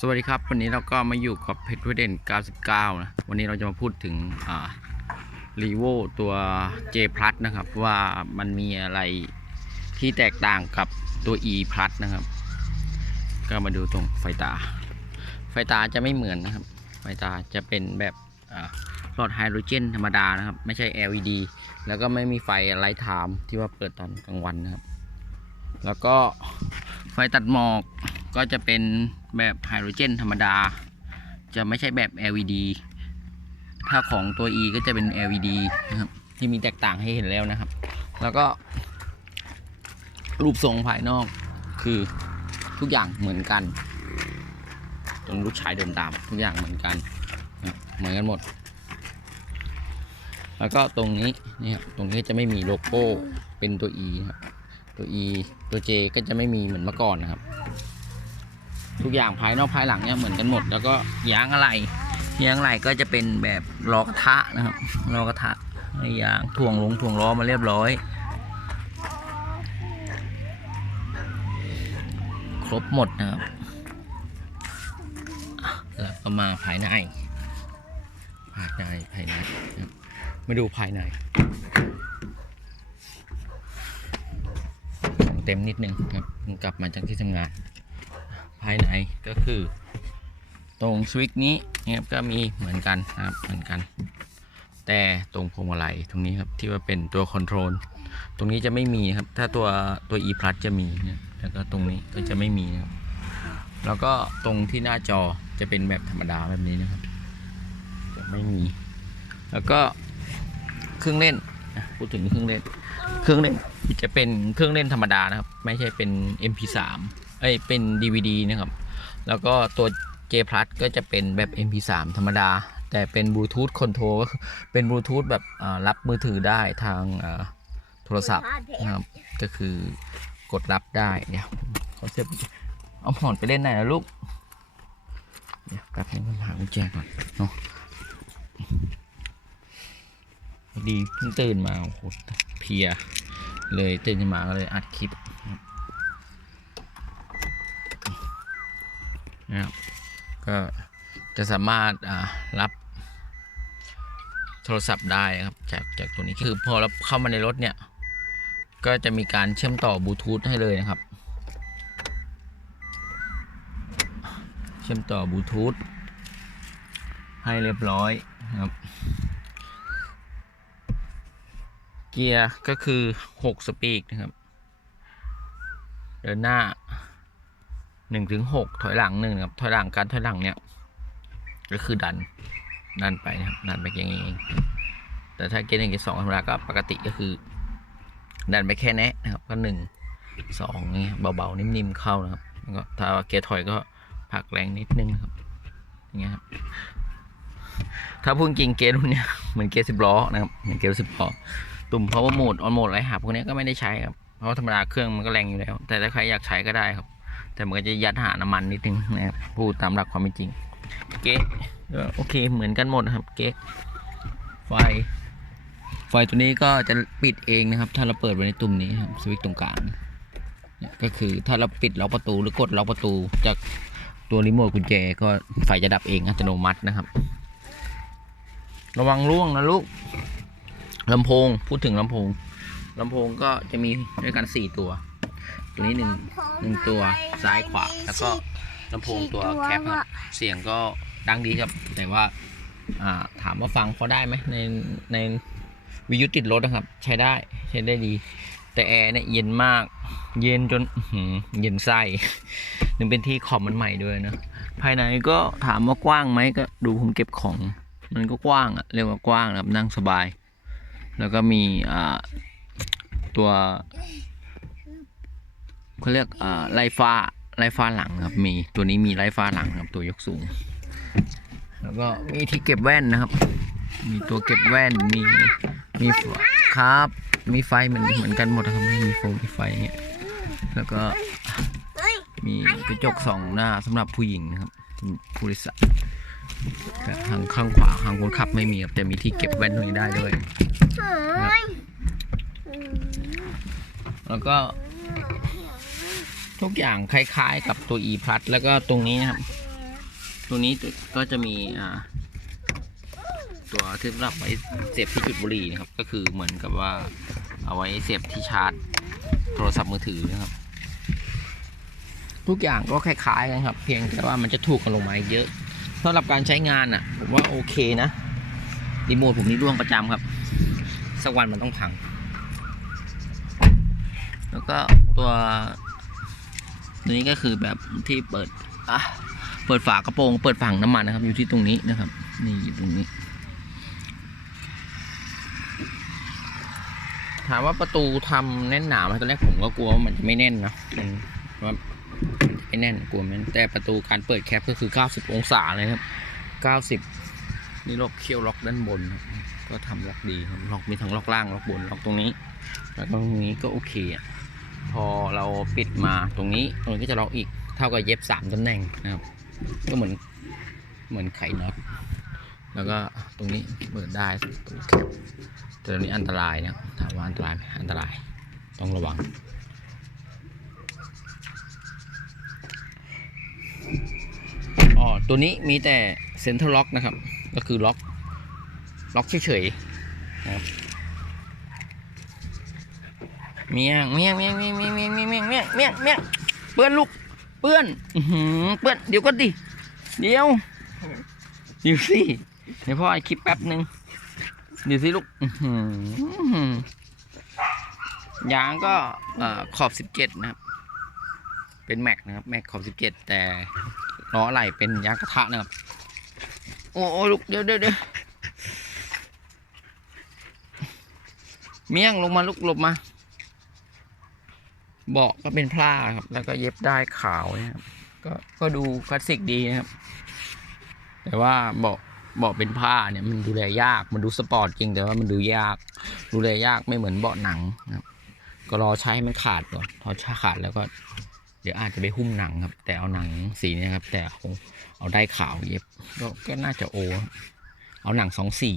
สวัสดีครับ วันนี้เราก็มาอยู่กับเพชรวิเด่น 99 นะ วันนี้เราจะมาพูดถึงรีโวตัว J Plus นะครับ ว่ามันมีอะไรที่แตกต่างกับตัว E Plus นะครับ ก็มาดูตรงไฟตา ไฟตาจะไม่เหมือนนะครับ ไฟตาจะเป็นแบบหลอดไฮโดรเจนธรรมดานะครับ ไม่ใช่ LED แล้วก็ไม่มีไฟไลท์ไทม์ที่ว่าเปิดตอนกลางวันนะครับ แล้วก็ไฟตัดหมอก ก็จะเป็นแบบไฮโดรเจนธรรมดา จะไม่ใช่แบบ LED ถ้าของตัว E ก็จะเป็น LED นะครับที่มีแตกต่างให้เห็นแล้วนะครับ แล้วก็ รูปทรงภายนอกคือทุกอย่างเหมือนกันจนลูกชายเดินตามทุกอย่างเหมือนกัน เหมือนกันหมด แล้วก็ตรงนี้นี่ครับตรงนี้จะไม่มีโลโก้เป็นตัว E ครับตัว E ตัว J ก็จะไม่มีเหมือนเมื่อก่อนนะครับ ทุกอย่างภายนอกภายหลังเนี่ยเหมือนกันหมด แล้วก็ยางอะไรยางอะไรก็จะเป็นแบบล้อกระทะนะครับล้อกระทะให้ยางถ่วงลงถ่วงล้อมาเรียบร้อย ครบหมดนะครับแล้วก็มาภายในภายในภายในมาดูภายใน เต็มนิดนึงครับเพิ่งกลับมาจากที่ทำงาน ภายในก็คือ ตรงสวิตช์นี้นะครับก็มีเหมือนกันนะครับเหมือนกัน แต่ตรงพวงมาลัยตรงนี้ครับที่ว่าเป็นตัวคอนโทรลตรงนี้จะไม่มีครับ ถ้าตัวตัว e plus จะมีนะแล้วก็ตรงนี้ก็จะไม่มีนะครับ แล้วก็ตรงที่หน้าจอจะเป็นแบบธรรมดาแบบนี้นะครับ จะไม่มี แล้วก็เครื่องเล่นอะพูดถึงเครื่องเล่น เครื่องเล่นจะเป็นเครื่องเล่นธรรมดานะครับ ไม่ใช่เป็น MP3 เอ้ยเป็น DVD นะครับ แล้วก็ตัว J Plus ก็จะเป็นแบบ MP3 ธรรมดา แต่เป็นบลูทูธคอนโทรลก็คือเป็นบลูทูธแบบอ่ารับมือถือได้ทางอ่าโทรศัพท์นะครับ ก็คือกดรับได้เดี๋ยวขอเสียบเอาผ่อนไปเล่นไหนนะลูกเดี๋ยวแป๊บนึงผมหากุญแจก่อนเนาะพอดีเพิ่งตื่นมาโอ้โหเพลียเลยตื่นขึ้นมาก็เลยอัดคลิป นะครับก็จะสามารถรับโทรศัพท์ได้ครับจากจากตัวนี้คือพอเราเข้ามาในรถเนี่ย ก็จะมีการเชื่อมต่อบลูทูธให้เลยนะครับ เชื่อมต่อบลูทูธให้เรียบร้อยนะครับ เกียร์ก็คือ 6 สปีกนะครับ เดินหน้า 1ถึง6ถอยหลังหนึ่งนะครับถอยหลังการถอยหลังเนี่ย ก็คือดัน ดันไปนะครับดันไปอย่างนี้เองแต่ถ้าเกียร์หนึ่งเกียร์สองธรรมดาก็ปกติก็คือ ดันไปแค่แนะนะครับ ก็หนึ่งสองนี่เบาๆนิ่มๆเข้านะครับแล้วก็ถ้าเกียร์ถอยก็ผลักแรงนิดนึงนะครับอย่างเงี้ยครับถ้าพูดจริงเกียร์รุ่นเนี้ยเหมือนเกียร์สิบล้อนะครับเหมือนเกียร์สิบล้อตุ่ม power mode on mode ไรหับพวกนี้ก็ไม่ได้ใช้ครับเพราะธรรมดาเครื่องมันก็แรงอยู่แล้ว แต่ถ้าใครอยากใช้ก็ได้ครับ แต่มันก็จะยัดหาน้ำมันนิดนึงนะครับพูดตามหลักความเป็นจริง เก๊กโอเคเหมือนกันหมดนะครับ เก๊กไฟ ไฟตัวนี้ก็จะปิดเองนะครับ ถ้าเราเปิดไว้ในตุ่มนี้ครับสวิตช์ตรงกลางก็คือถ้าเราปิดล็อกประตูหรือกดล็อกประตูจากตัวรีโมทกุญแจก็ไฟจะดับเองอัตโนมัตินะครับ ระวังร่วงนะลูกลำโพงพูดถึงลำโพงลำโพงก็จะมีด้วยกันสี่ตัว ตัวนี้หนึ่งหนึ่งตัวซ้ายขวาแล้วก็ลำโพงตัวแคปครับเสียงก็ดังดีครับ แต่ว่าอ่าถามว่าฟังพอได้ไหมในในวิทยุติดรถนะครับ ใช้ได้ใช้ได้ดี แต่แอร์เนี่ยเย็นมาก เย็นจนอื้อหือเย็นไส้นึงเป็นที่ขอบมันใหม่ด้วยนะภายในก็ถามว่ากว้างไหมก็ดูผมเก็บของ มันก็กว้างอะเรียกว่ากว้างนะครับนั่งสบาย แล้วก็มีอ่าตัว เขาเรียกไลฟ้าไลฟ้าหลังครับ มีตัวนี้มีไลฟ้าหลังครับตัวยกสูง แล้วก็มีที่เก็บแว่นนะครับ มีตัวเก็บแว่นมีมีฝครับ มีไฟเหมือนเหมือนกันหมดนะครับมีโฟมมีไฟเนี่ยแล้วก็มีกระจกสองหน้าสำหรับผู้หญิงนะครับผู้โดยสารทางข้างขวาทางคนขับไม่มีครับแต่มีที่เก็บแว่นตรงนี้ได้ด้วยแล้วก็ ทุกอย่างคล้ายๆกับตัว e plus แล้วก็ตรงนี้นะครับ ตรงนี้ก็จะมีอ่าตัวที่สำหรับไว้เสียบที่จุดบุหรี่นะครับ ก็คือเหมือนกับว่าเอาไว้เสียบที่ชาร์จ โทรศัพท์มือถือนะครับ ทุกอย่างก็คล้ายๆกันครับ เพียงแต่ว่ามันจะถูกกันลงมาเยอะสำหรับการใช้งานอะผมว่าโอเคนะรีโมทผมนี่ร่วงประจำครับสักวันมันต้องพัง แล้วก็ตัว ตัวนี้ก็คือแบบที่เปิดอะเปิดฝากระโปรง เปิดฝั่งน้ำมันนะครับ อยู่ที่ตรงนี้นะครับ นี่อยู่ตรงนี้ ถามว่าประตูทำแน่นหนาไหมตอนแรกผมก็กลัวว่ามันจะไม่แน่นนะมันว่าไม่แน่นกลัวมันแต่ประตูการเปิดแคปก็คือ 90 องศาเลยครับ 90 นี่ล็อกเคี่ยวล็อกด้านบน ก็ทำล็อกดีครับล็อกมีทั้งล็อกล่างล็อกบนล็อกตรงนี้ แล้วก็ตรงนี้ก็โอเคอะ พอเราปิดมาตรงนี้ตรงนี้ก็จะล็อกอีกเท่ากับเย็บสามตำแหน่งนะครับ ก็เหมือนเหมือนไขน็อตแล้วก็ตรงนี้เปิดได้ตรงแคปแต่ตัวนี้อันตรายนะถามว่าอันตรายไหมอันตรายต้องระวังอ๋อตัวนี้มีแต่เซ็นเตอร์ล็อกนะครับ ก็คือล็อกล็อกเฉยๆนะครับ มียงเมียงเมียงเมียงเมียงเมียงเมียงเมียงเมียงเมียงเมียงเปื้อนลูกเปื้อนอือเปื้อนเดี๋ยวก็ดิเดี๋ยวเดี๋ยวสิเดี๋ยวพ่อไอคลิปแป๊บหนึ่งเดี๋ยวสิลูกยางก็เอ่อขอบ17นะครับ เป็นแม็กนะครับแม็กขอบ17แต่ล้อไหล่เป็นยางกระทะนะครับโอ้ลูกเดี๋ยวเดี๋ยวเดี๋ยวเมี่ยงลงมาลูกหลบมา เบาะก็เป็นผ้าครับ แล้วก็เย็บได้ขาวนะครับ ก็ก็ดูคลาสสิกดีนะครับ แต่ว่าเบาะเบาะเป็นผ้าเนี่ยมันดูแลยากมันดูสปอร์ตจริงแต่ว่ามันดูยาก ดูแลยากไม่เหมือนเบาะหนังนะครับ ก็รอใช้ให้มันขาดก่อนพอชาขาดแล้วก็ เดี๋ยวอาจจะไปหุ้มหนังครับ แต่เอาหนังสีเนะครับ แต่เอาเอาได้ขาวเย็บก็ก็น่าจะโอ เอาหนังสองสี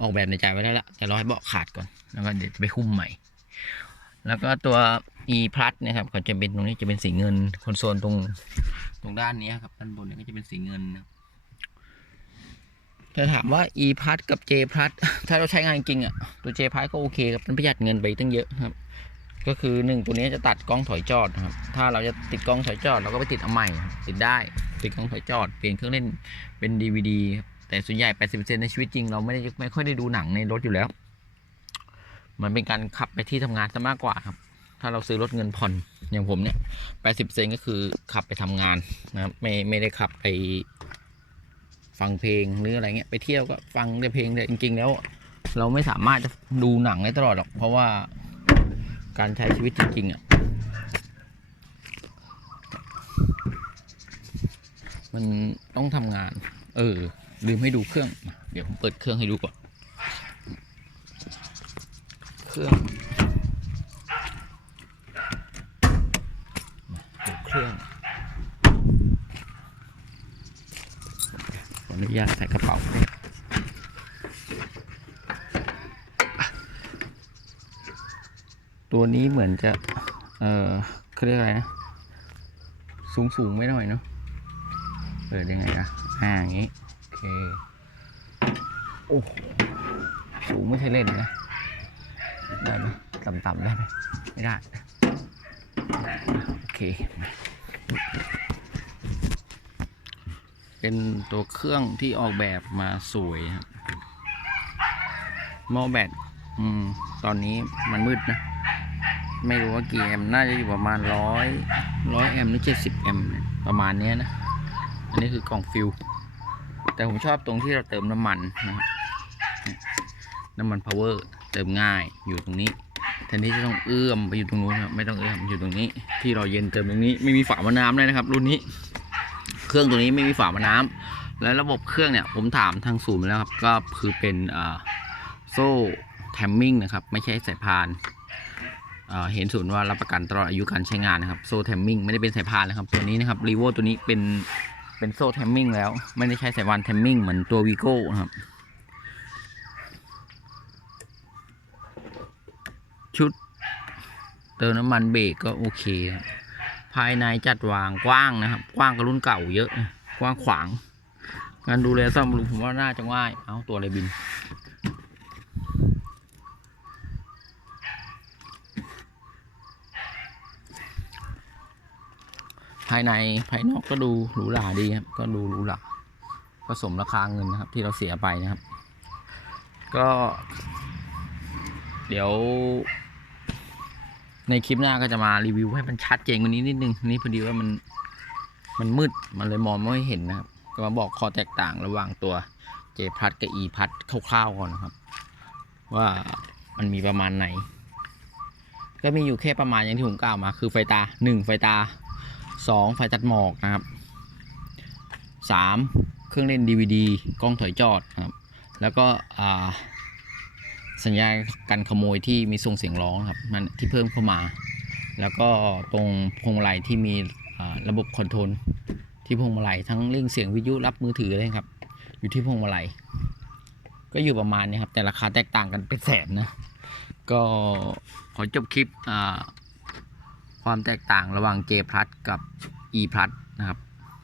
ออกแบบในใจไว้แล้วละแต่รอให้เบาะขาดก่อน แล้วก็เดี๋ยวจะไปหุ้มใหม่ แล้วก็ตัว e plus นะครับก็จะเป็นตรงนี้จะเป็นสีเงินคอนโซลตรงตรงด้านนี้ครับด้านบนเนี่ยก็จะเป็นสีเงินนะครับแต่ถามว่า e p l u s กับ j p l u s ถ้าเราใช้งานจริงอะตัว j p l u s ก็โอเคครับมันประหยัดเงินไปตั้งเยอะครับ ก็คือหนึ่งตัวนี้จะตัดกล้องถอยจอดครับ ถ้าเราจะติดกล้องถอยจอดเราก็ไปติดเอาใหม่ติดได้ ติดกล้องถอยจอดเปลี่ยนเครื่องเล่นเป็น DVD ครับแต่ส่วนใหญ่ 80%ในชีวิตจริงเราไม่ได้ไม่ค่อยได้ดูหนังในรถอยู่แล้ว มันเป็นการขับไปที่ทำงานซะมากกว่าครับ ถ้าเราซื้อรถเงินผ่อนอย่างผมเนี่ย80%ก็คือขับไปทำงานนะครับไม่ไม่ได้ขับไปฟังเพลงหรืออะไรเงี้ยไปเที่ยวก็ฟังแต่เพลงแต่จริง ๆ แล้ว เราไม่สามารถจะดูหนังได้ตลอดหรอก เพราะว่าการใช้ชีวิตจริงๆอะมันต้องทำงาน เออ ลืมให้ดูเครื่อง เดี๋ยวผมเปิดเครื่องให้ดูก่อน เครื่องมาดู เครื่องขออนุญาตใส่กระเป๋าด้วยตัวนี้เหมือนจะ เออเขาเรียกอะไรนะ สูงสูงไม่หน่อยเนาะเปิดยังไงนะอ่าอย่างนี้ โอเค โอ้สูงไม่ใช่เล่นนะ ได้ไหมต่ำๆได้ไหมไม่ได้ เค เป็นตัวเครื่องที่ออกแบบมาสวยครับมอแบตอืมตอนนี้มันมืดนะ ไม่รู้ว่ากี่แอมน่าจะอยู่ประมาณร้อยร้อยแอมหรือเจ็ดสิบแอมประมาณนี้นะ อันนี้คือกล่องฟิลแต่ผมชอบตรงที่เราเติมน้ำมันนะครับน้ำมันพาวเวอร์เติมง่ายอยู่ตรงนี้ นที่จะต้องเอื้อมไปอยู่ตรงนู้นครับไม่ต้องเอื้อมอยู่ตรงนี้ ที่เราเย็นเติมตรงนี้ไม่มีฝามาน้ำเลยนะครับ รุ่นนี้ เครื่องตัวนี้ไม่มีฝามาน้ำและระบบเครื่องเนี่ยผมถามทางศูนย์มาแล้วครับก็คือเป็นโซ่แทมมิ่งนะครับไม่ใช่สายพานเห็นศูนย์ว่ารับประกันตลอดอายุการใช้งานนะครับโซ่แทมมิ่งไม่ได้เป็นสายพานนะครับตัวนี้นะครับรีโวตัวนี้เป็นเป็นโซ่แทมมิ่งแล้วไม่ได้ใช้สายพานแทมมิ่งเหมือนตัววีโก้นะครับ ชุด เติมน้ำมันเบรกก็โอเคภายในจัดวางกว้างนะครับ กว้างกับรุ่นเก่าเยอะ กว้างขวางงานดูแลซ่อมรุผมว่าน่าจะง่าย เอาตัวอะไรบิน ภายในภายนอกก็ดูหรูหราดีครับ ก็ดูหรูหราก็สมราคาเงินนะครับ ที่เราเสียไปนะครับ ก็ เดี๋ยว ในคลิปหน้าก็จะมารีวิวให้มันชัดเจนกว่านี้นิดนึงนี่พอดีว่ามันมันมืดมันเลยมองไม่เห็นนะครับ ก็มาบอกข้อแตกต่างระหว่างตัว J พัดกับ E พัดคร่าวๆก่อนนะครับ ว่ามันมีประมาณไหน ก็มีอยู่แค่ประมาณอย่างที่ผมกล่าวมา คือไฟตาหนึ่งไฟตาสองไฟตัดหมอกนะครับสามเครื่องเล่น DVD กล้องถอยจอดนะครับ แล้วก็อ่า สัญญากันขโมยที่มีส่งเสียงร้องครับมันที่เพิ่มเข้ามา แล้วก็ตรงพวงมาลัยที่มีระบบคอนโทรลที่พวงมาลัยทั้งเร่งเสียงวิทยุรับมือถือเลยครับ อยู่ที่พวงมาลัยก็อยู่ประมาณนี้ครับแต่ราคาแตกต่างกันเป็นแสนนะก็ขอจบคลิปความแตกต่างระหว่าง J plus กับ E plus นะครับ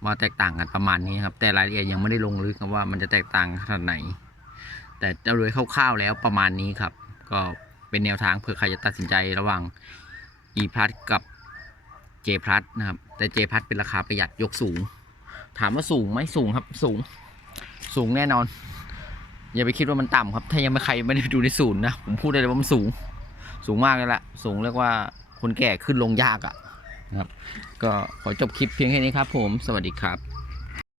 ว่าแตกต่างกันประมาณนี้ครับแต่รายละเอียดยังไม่ได้ลงลึกครับว่ามันจะแตกต่างขนาดไหน แต่จะโดยคร่าวๆแล้วประมาณนี้ครับ ก็เป็นแนวทางเผื่อใครจะตัดสินใจระหว่าง E plus กับ J plus นะครับ แต่ J plus เป็นราคาประหยัดยกสูง ถามว่าสูงไหมสูงครับสูง สูงแน่นอน อย่าไปคิดว่ามันต่ำครับ ถ้ายังไม่ใครไม่ได้ดูในศูนย์นะผมพูดได้เลยว่ามันสูง สูงมากเลยละสูงเรียกว่าคนแก่ขึ้นลงยากอะ่ะนะครับ ก็ขอจบคลิปเพียงแค่นี้ครับผมสวัสดีครับ